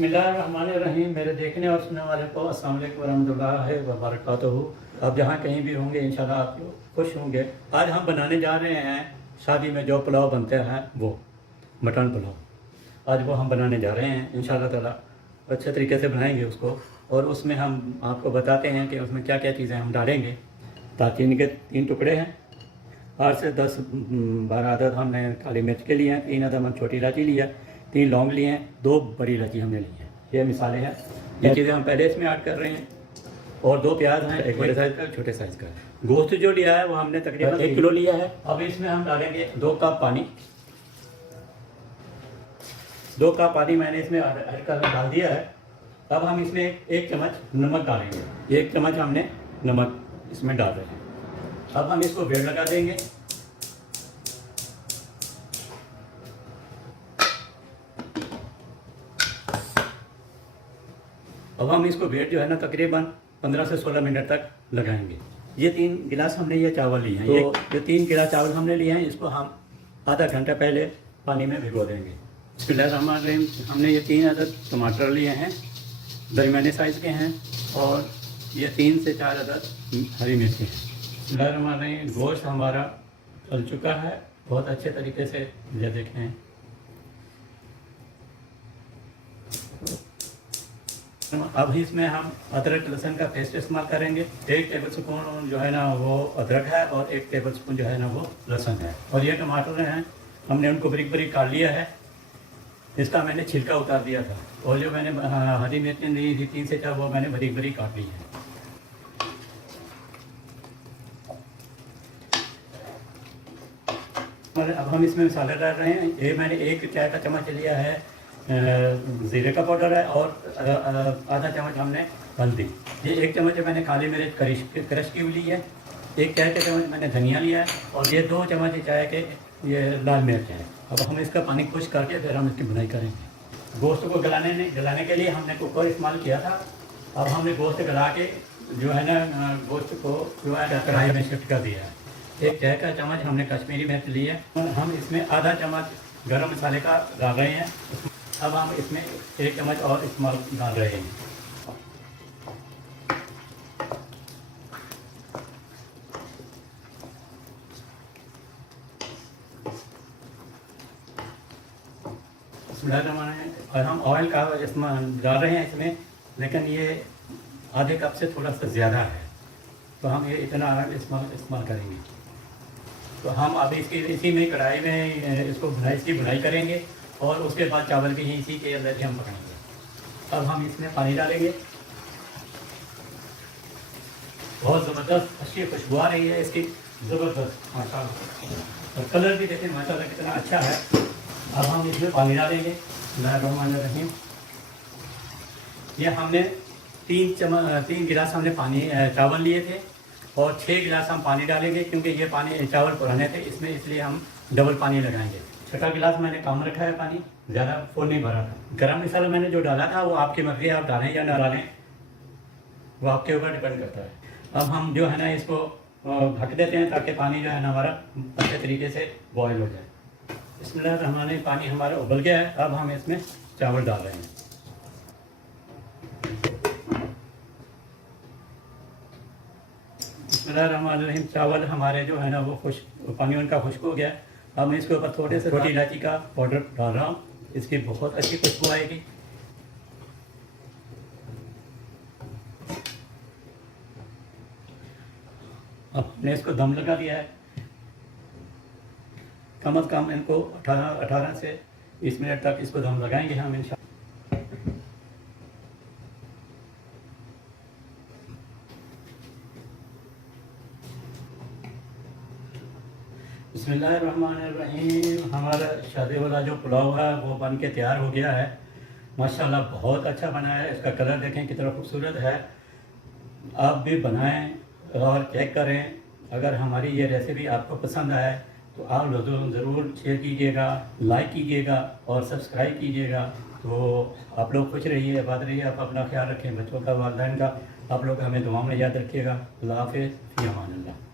बिस्मिल्लाहिर्रहमानिर्रहीम। मेरे देखने और सुनने वाले को अस्सलाम वालेकुम वरहमतुल्लाहि वबरकातुहू। आप जहाँ कहीं भी होंगे इंशाल्लाह आप खुश होंगे। आज हम बनाने जा रहे हैं शादी में जो पुलाव बनते हैं वो मटन पुलाव। आज वो हम बनाने जा रहे हैं इंशाल्लाह ताला। अच्छे तरीके से बनाएंगे उसको और उसमें हम आपको बताते हैं कि उसमें क्या क्या चीज़ें हम डालेंगे। दालचीनी के 3 टुकड़े हैं, 8 से 10-12 अदद हमने काली मिर्च के लिए हैं, 3 अदद हम छोटी इलायची लिया, 3 लौंग लिए हैं, 2 बड़ी इलायची हमने ली है। ये मिसाले हैं, ये चीज़ें हम पहले इसमें ऐड कर रहे हैं। और 2 प्याज हैं, एक बड़े साइज़ का छोटे साइज़ का। गोश्त जो लिया है वो हमने तकरीबन 1 किलो लिया है। अब इसमें हम डालेंगे 2 कप पानी। 2 कप पानी मैंने इसमें ऐड कर डाल दिया है। अब हम इसमें 1 चम्मच नमक डालेंगे। 1 चम्मच हमने नमक इसमें डाल रहे हैं। अब हम इसको भेड़ लगा देंगे। अब हम इसको भेड़ जो है ना तकरीबन 15 से 16 मिनट तक लगाएंगे। ये 3 गिलास हमने ये चावल लिए हैं। तो जो 3 गिलास चावल हमने लिए हैं इसको हम आधा घंटा पहले पानी में भिगो देंगे। बिस्मिल्लाहिर्रहमानिर्रहीम। हमने ये 3 अदद टमाटर लिए हैं, दरमियाने साइज़ के हैं, और ये 3 से 4 अदद हरी मिर्ची हैं। बिस्मिल्लाहिर्रहमानिर्रहीम। गोश्त हमारा चल चुका है बहुत अच्छे तरीके से, ये देखें। अब इसमें हम अदरक लहसुन का पेस्ट इस्तेमाल करेंगे। 1 टेबल स्पून जो है ना वो अदरक है और 1 टेबल स्पून जो है ना वो लहसुन है। और ये टमाटर हैं, हमने उनको बारीक बारीक काट लिया है। इसका मैंने छिलका उतार दिया था। और जो मैंने हरी मिर्चें ली थी 3 से 4 वो मैंने बारीक बारीक काट ली है। और अब हम इसमें मसाले डाल रहे हैं। ये मैंने 1 चाय का चम्मच लिया है ज़ीरे का पाउडर है, और आधा चम्मच हमने हल्दी। ये 1 चम्मच मैंने काली मिर्च क्रश की हुई ली है। 1 चाय का चम्मच मैंने धनिया लिया है, और ये 2 चम्मच चाय के ये लाल मिर्च है। अब हम इसका पानी खुश करके फिर हम इसकी बुनाई करेंगे। गोश्त को गलाने के लिए हमने कुकर इस्तेमाल किया था। अब हमने गोश्त गला के जो है ना गोश्त को जो है कढ़ाई में शिफ्ट कर दिया है। 1 चाय का चम्मच हमने कश्मीरी मिर्च ली है, और हम इसमें आधा चम्मच गरम मसाले का डाल रहे हैं। अब हम इसमें 1 चम्मच और इस्तेमाल डाल रहे हैं। और हम ऑयल का इस्तेमाल डाल रहे हैं इसमें, लेकिन ये आधे कप से थोड़ा सा ज़्यादा है, तो हम ये इतना इस्तेमाल करेंगे। तो हम अभी इसी में कढ़ाई में इसकी बुनाई करेंगे, और उसके बाद चावल भी इसी के अंदर ही हम पकाएंगे। अब हम इसमें पानी डालेंगे। बहुत ज़बरदस्त अच्छी खुशबू आ रही है इसकी, ज़बरदस्त माशाल्लाह। और कलर भी देखें माशाल्लाह कितना अच्छा है। अब हम इसमें पानी डालेंगे। बिस्मिल्लाहिर्रहमानिर्रहीम। ये हमने 3 गिलास हमने चावल लिए थे, और 6 गिलास हम पानी डालेंगे, क्योंकि ये चावल पुराने थे इसमें, इसलिए हम डबल पानी लगाएंगे। 6ठा गिलास मैंने कम रखा है पानी, ज़्यादा फुल नहीं भरा था। गरम मसाला मैंने जो डाला था वो आपकी मर्ज़ी, आप डालें या ना डालें, वो आपके ऊपर डिपेंड करता है। अब हम जो है ना इसको ढक देते हैं ताकि पानी जो है ना हमारा अच्छे तरीके से बॉयल हो जाए। बिस्मिल्लाहिर्रहमानिर्रहीम। पानी हमारा उबल गया है। अब हम इसमें चावल डाल रहे हैं। बिस्मिल्लाहिर्रहमानिर्रहीम। चावल हमारे जो है ना वो पानी उनका खुश्क हो गया है। अब मैं इसके ऊपर थोड़े से छोटी इलायची का पाउडर डाल रहा हूँ, इसकी बहुत अच्छी खुशबू आएगी। अब हमने इसको दम लगा दिया है। कम से कम इनको 18 से 20 मिनट तक इसको दम लगाएंगे हम इंशाल्लाह। बिस्मिल्लाहिर्रहमानिर्रहीम। हमारा शादी वाला जो पुलाव है वो बन के तैयार हो गया है। माशाल्लाह बहुत अच्छा बना है। इसका कलर देखें कितना खूबसूरत है। आप भी बनाएं और चेक करें। अगर हमारी ये रेसिपी आपको पसंद आए तो आप ज़रूर शेयर कीजिएगा, लाइक कीजिएगा और सब्सक्राइब कीजिएगा। तो आप लोग खुश रहिए, आबाद रहिए, आप अपना ख्याल रखें, बच्चों का, वालिदैन का। आप लोग हमें दुआ में याद रखिएगा। अल्लाह हाफ़िज़, फ़ी अमान अल्लाह।